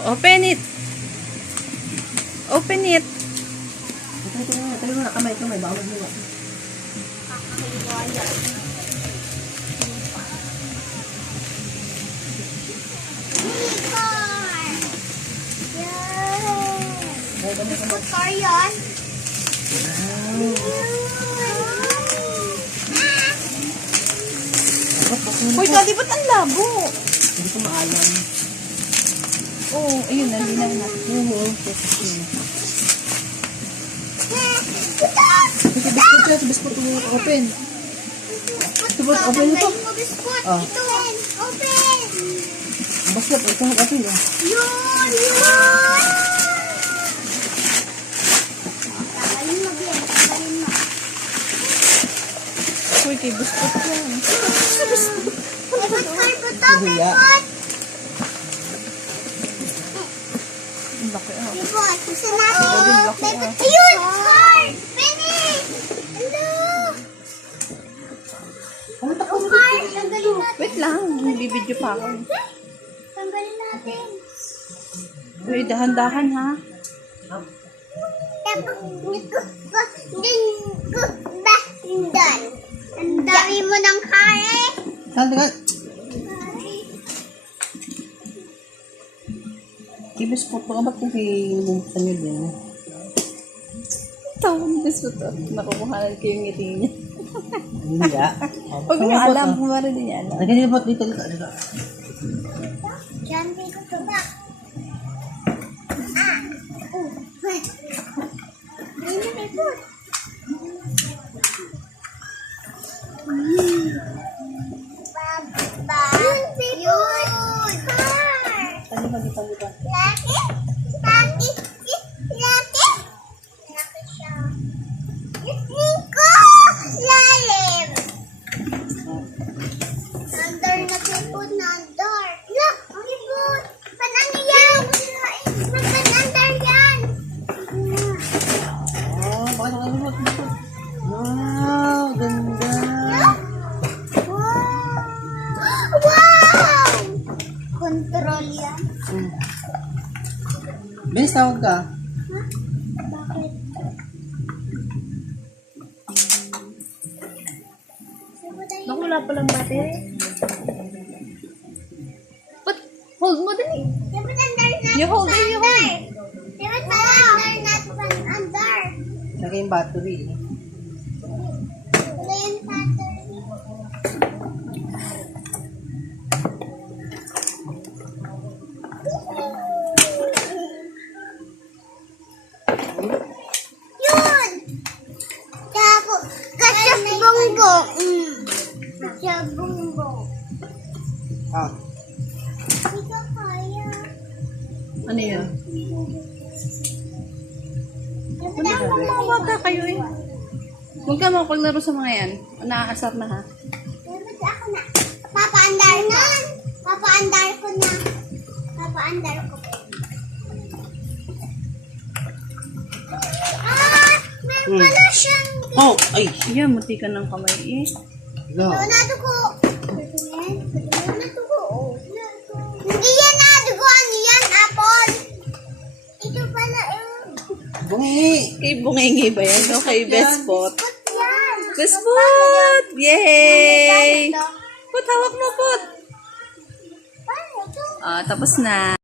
Oh, open it. Open it. Tayo mo na. Kamay. Baka maghiwa. Car yan. Uy, Daddy, ba't ang labo? Hindi ko maalam. Oo, ayun, nalinaw na. Sige, biskut mo. Open. Ito ba? Open mo to? Biskut. Ah. Ito. Open. Biskut. Ito. Open. Yun. Tagalin mo, Bien. Tagalin mo. Uy, kay biskut yan. Bebot car po to, Hiya. bebot. Ang laki ah. Bebot. Gusto natin. Bebot. Bebot. Ayun! Car! Finish! Hello! Oh, car! Tanggalin natin. Wait lang, bibidyo pa ako. Tanggalin natin. Uy, dahan-dahan ha. Ang dami mo ng car eh. Saan? Ibiskut mo. Ba't kung bubuksan nyo din? Tawa ng biskut. Nakukuhanan ko yung ngiti niya. Hiya. Huwag niyo alam, kumara din niya alam. Nagkanilipot dito. Diyan, dito ko ba? Ay, nalipot. Yun, yun! Car! Palipan. Laki? Laki? Laki? Laki siya. Nico! Lalim! Nandar na pipod, nandar. Look! Pipod! Panang yan! Panandar yan! Oh, bakit nakalimot? Wow, ganda. Wow! Control yan. Bilis, tawag ka. Bakit? Naku, wala palang battery. But, hold mo din eh. Dapat andar na. You hold it, you hold. Dapat pala andar na. Andar. Lagay yung battery. Wala yung battery. Yun! Tapo. Kasyap bongbong. Kasyap bongbong. Ah. Hindi ko kaya. Ano yun? Dapat Wala ako kang mga bata kayo eh. Huwag ka mapaglaro sa mga yan. Naaasar na ha. Dapat ako na. Papaandar na. Papaandar ko na. Papaandar ko. Meron pala siyang... Oh, ay. Iyan, muti ka ng kamay eh. Go. Nadugo. Nadugo. Hindi yan nadugo. Ano yan? Apple. Ito pala Bungi. Kay bungingi ba yan? No? Kay best spot. Ba't yan? Best spot! Yay! Put, hawak mo, put! Paano ito? Ah, tapos na.